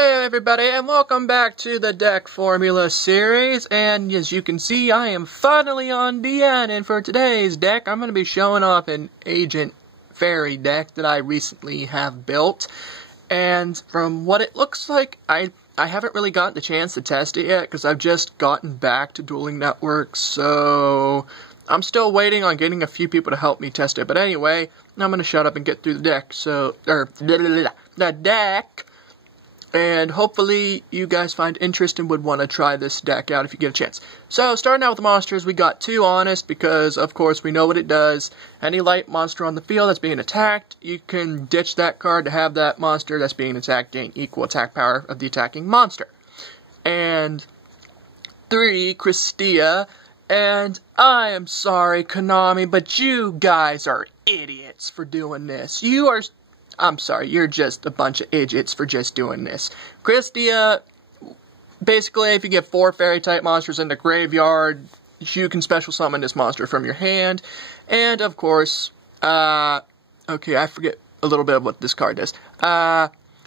Hello everybody and welcome back to the deck formula series, and as you can see I am finally on DN, and for today's deck I'm going to be showing off an agent fairy deck that I recently have built. And from what it looks like, I haven't really gotten the chance to test it yet because I've just gotten back to Dueling Networks, so I'm still waiting on getting a few people to help me test it. But anyway, I'm going to shut up and get through the deck, the deck. And hopefully you guys find interest and would want to try this deck out if you get a chance. So, starting out with the monsters, we got two Honest, because of course we know what it does. Any light monster on the field that's being attacked, you can ditch that card to have that monster that's being attacked gain equal attack power of the attacking monster. And 3, Christia. And I am sorry, Konami, but you guys are idiots for doing this. I'm sorry, you're just a bunch of idiots for just doing this. Christia, basically, if you get 4 fairy-type monsters in the graveyard, you can special summon this monster from your hand. And, of course, okay, I forget a little bit of what this card does.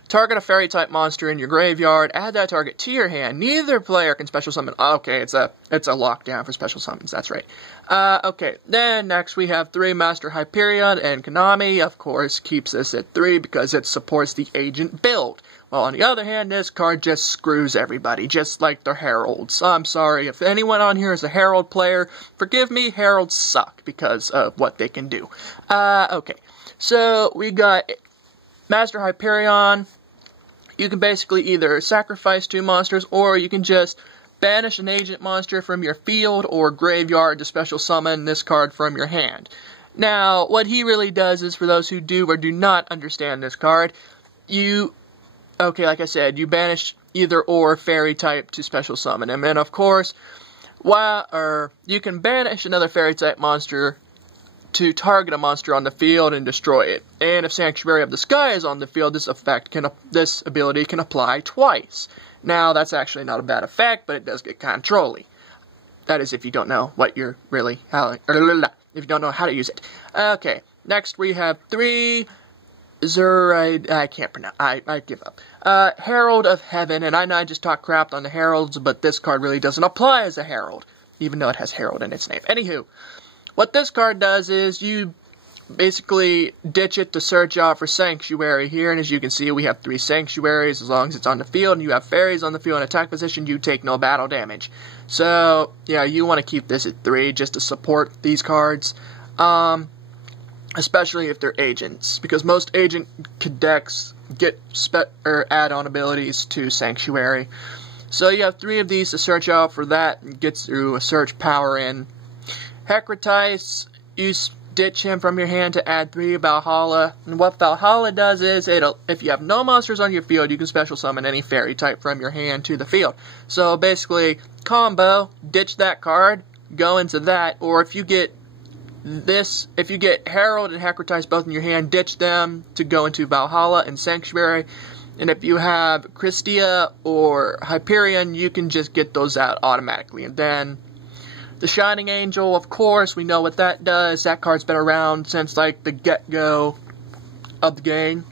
Target a fairy-type monster in your graveyard, add that target to your hand. Neither player can special summon. Okay, it's a lockdown for special summons, that's right. Okay, then next we have 3 Master Hyperion, and Konami, of course, keeps this at 3 because it supports the agent build. While on the other hand, this card just screws everybody, just like the Heralds. I'm sorry, if anyone on here is a Herald player, forgive me, Heralds suck because of what they can do. Okay, so we got Master Hyperion. You can basically either sacrifice 2 monsters, or you can just banish an agent monster from your field or graveyard to special summon this card from your hand. Now, what he really does is, for those who do or do not understand this card, okay, like I said, you banish either or fairy type to special summon him. And of course, you can banish another fairy type monster to target a monster on the field and destroy it. And if Sanctuary of the Sky is on the field, this ability can apply twice. Now, that's actually not a bad effect, but it does get kind of trolly. That is if you don't know what you're really, if you don't know how to use it. Okay, next we have 3 I can't pronounce, I give up. Herald of Heaven, and I know I just talked crap on the Heralds, but this card really doesn't apply as a Herald, even though it has Herald in its name. Anywho, what this card does is you basically ditch it to search out for Sanctuary here, and as you can see we have 3 Sanctuaries. As long as it's on the field and you have fairies on the field in attack position, you take no battle damage. So yeah, you want to keep this at 3 just to support these cards, especially if they're agents, because most agent decks get add-on abilities to Sanctuary. So you have 3 of these to search out for that, and gets through a search power in. Hecatrice, you ditch him from your hand to add 3 Valhalla. And what Valhalla does is, if you have no monsters on your field, you can special summon any fairy type from your hand to the field. So basically, combo, ditch that card, go into that, or if you get Herald and Hecatrice both in your hand, ditch them to go into Valhalla and Sanctuary. And if you have Christia or Hyperion, you can just get those out automatically. And then the Shining Angel, of course, we know what that does. That card's been around since, like, the get-go of the game.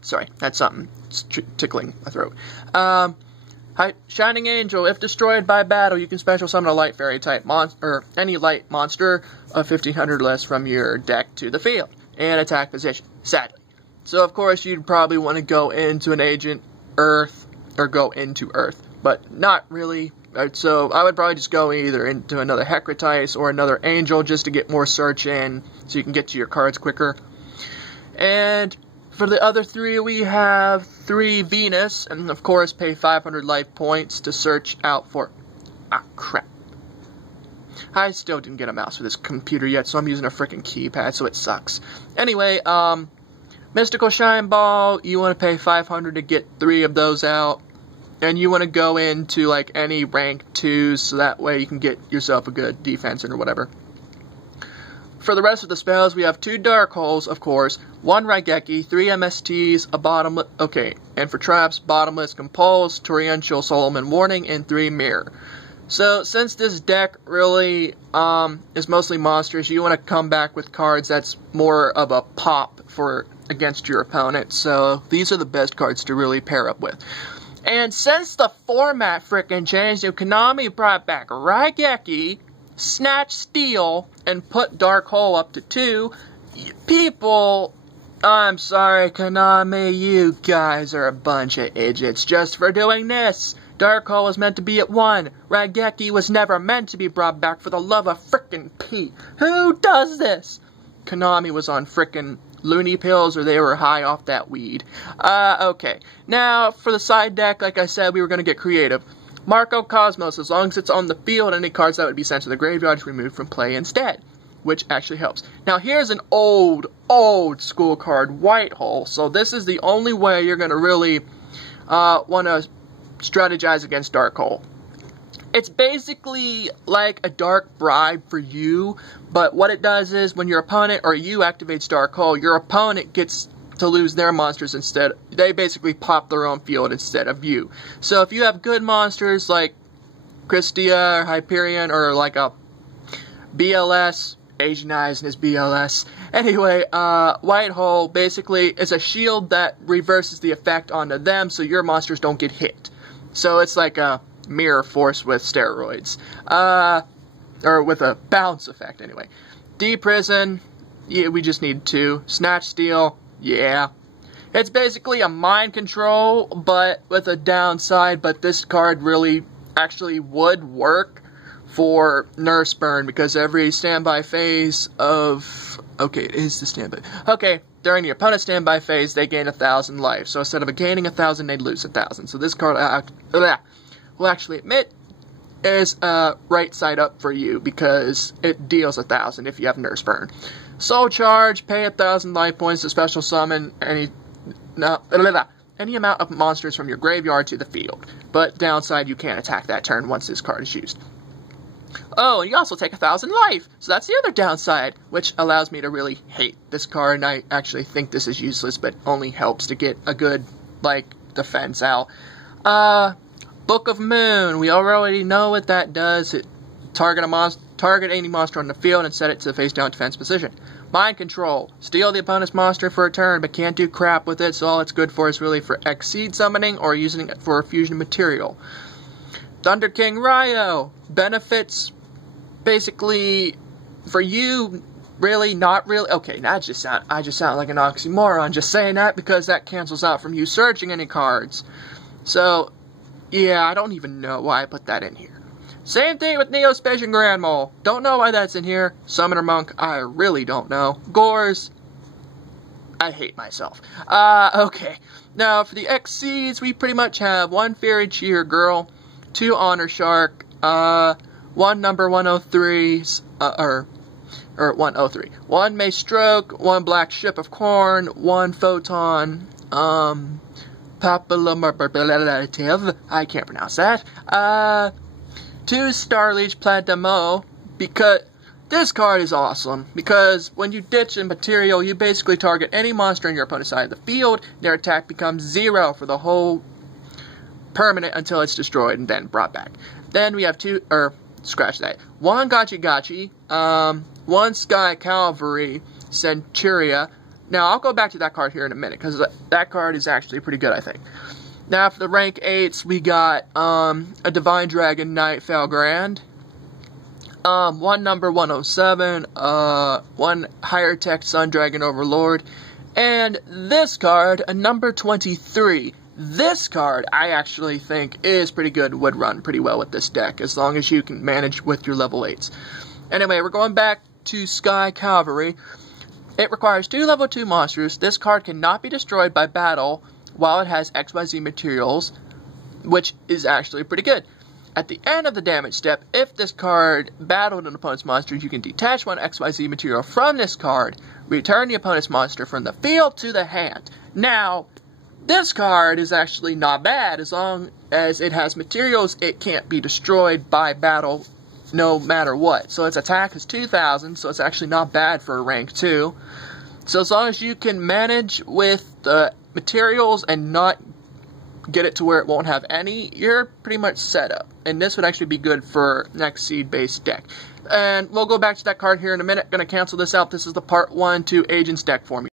Sorry, that's something. It's tickling my throat. Shining Angel, if destroyed by battle, you can special summon a light fairy type monster, or any light monster of 1500 less from your deck to the field, and attack position, sadly. So, of course, you'd probably want to go into an agent Earth, or go into Earth, but not really. So I would probably just go either into another Hecatrice or another Angel just to get more search in, so you can get to your cards quicker. And for the other 3, we have 3 Venus, and of course pay 500 life points to search out for... Ah, crap. I still didn't get a mouse for this computer yet, so I'm using a freaking keypad, so it sucks. Anyway, Mystical Shine Ball, you want to pay 500 to get 3 of those out. And you want to go into, like, any rank 2s, so that way you can get yourself a good defense or whatever. For the rest of the spells, we have 2 Dark Holes, of course, 1 Raigeki, 3 MSTs, a Bottomless... Okay, and for traps, Bottomless Compulse, Torrential Solomon Warning, and 3 Mirror. So, since this deck really is mostly monsters, you want to come back with cards that's more of a pop for against your opponent, so these are the best cards to really pair up with. And since the format frickin' changed, Konami brought back Raigeki, Snatch Steel, and put Dark Hole up to 2. People, I'm sorry Konami, you guys are a bunch of idiots just for doing this. Dark Hole was meant to be at 1. Raigeki was never meant to be brought back, for the love of frickin' Pete. Who does this? Konami was on frickin' loony pills, or they were high off that weed. Okay. Now, for the side deck, like I said, we were going to get creative. Marco Cosmos, as long as it's on the field, any cards that would be sent to the graveyard is removed from play instead, which actually helps. Now, here's an old school card, White Hole. So this is the only way you're going to really want to strategize against Dark Hole. It's basically like a Dark Bribe for you, but what it does is when your opponent or you activates Dark Hole, your opponent gets to lose their monsters instead. They basically pop their own field instead of you. So if you have good monsters like Christia or Hyperion or like a BLS, Asian Eyes and his BLS. Anyway, White Hole basically is a shield that reverses the effect onto them so your monsters don't get hit. So it's like a Mirror Force with steroids. Or with a bounce effect, anyway. D-Prison, yeah, we just need 2. Snatch Steel, yeah. It's basically a mind control, but with a downside, but this card really actually would work for Nurse Burn, because every standby phase of... Okay, it is the standby. Okay, during the opponent's standby phase, they gain 1,000 life. So instead of gaining 1,000, they lose 1,000. So this card... will actually admit is right side up for you because it deals 1,000 if you have Nurse Burn. Soul Charge, pay 1,000 life points to special summon any amount of monsters from your graveyard to the field. But downside, you can't attack that turn once this card is used. Oh, and you also take 1,000 life, so that's the other downside, which allows me to really hate this card, and I actually think this is useless, but only helps to get a good, like, defense out. Book of Moon, we already know what that does. It target any monster on the field and set it to face down defense position. Mind Control, steal the opponent's monster for a turn, but can't do crap with it, so all it's good for is really for Exceed summoning or using it for a fusion material. Thunder King Ryo, benefits basically for you, really, not really. Okay, I just sound like an oxymoron just saying that, because that cancels out from you searching any cards. So, yeah, I don't even know why I put that in here. Same thing with Neospatian Grand Mole. Don't know why that's in here. Summoner Monk, I really don't know. Gores, I hate myself. Okay. Now, for the Exceeds, we pretty much have 1 Fairy Cheer Girl, 2 Honor Shark, 1 number 103, or 103. 1 May Stroke, 1 Black Ship of Corn, 1 Photon, Papillomerative, I can't pronounce that, 2 Starleech Plantamo, because this card is awesome, because when you ditch a material, you basically target any monster on your opponent's side of the field, their attack becomes 0 for the whole permanent until it's destroyed and then brought back. Then we have 2, scratch that, 1 Gachi, 1 Sky Cavalry, Centuria. Now, I'll go back to that card here in a minute, because that card is actually pretty good, I think. Now, for the rank 8s, we got a Divine Dragon Knight Felgrand, 1 number 107, 1 Higher Tech Sun Dragon Overlord, and this card, a number 23. This card, I actually think, is pretty good, would run pretty well with this deck, as long as you can manage with your level 8s. Anyway, we're going back to Sky Cavalry. It requires 2 level 2 monsters. This card cannot be destroyed by battle while it has XYZ materials, which is actually pretty good. At the end of the damage step, if this card battled an opponent's monster, you can detach 1 XYZ material from this card, return the opponent's monster from the field to the hand. Now, this card is actually not bad. As long as it has materials, it can't be destroyed by battle no matter what. So its attack is 2,000, so it's actually not bad for a rank 2. So as long as you can manage with the materials and not get it to where it won't have any, you're pretty much set up. And this would actually be good for next seed-based deck. And we'll go back to that card here in a minute. Gonna cancel this out. This is the part 1 to Agents deck for me.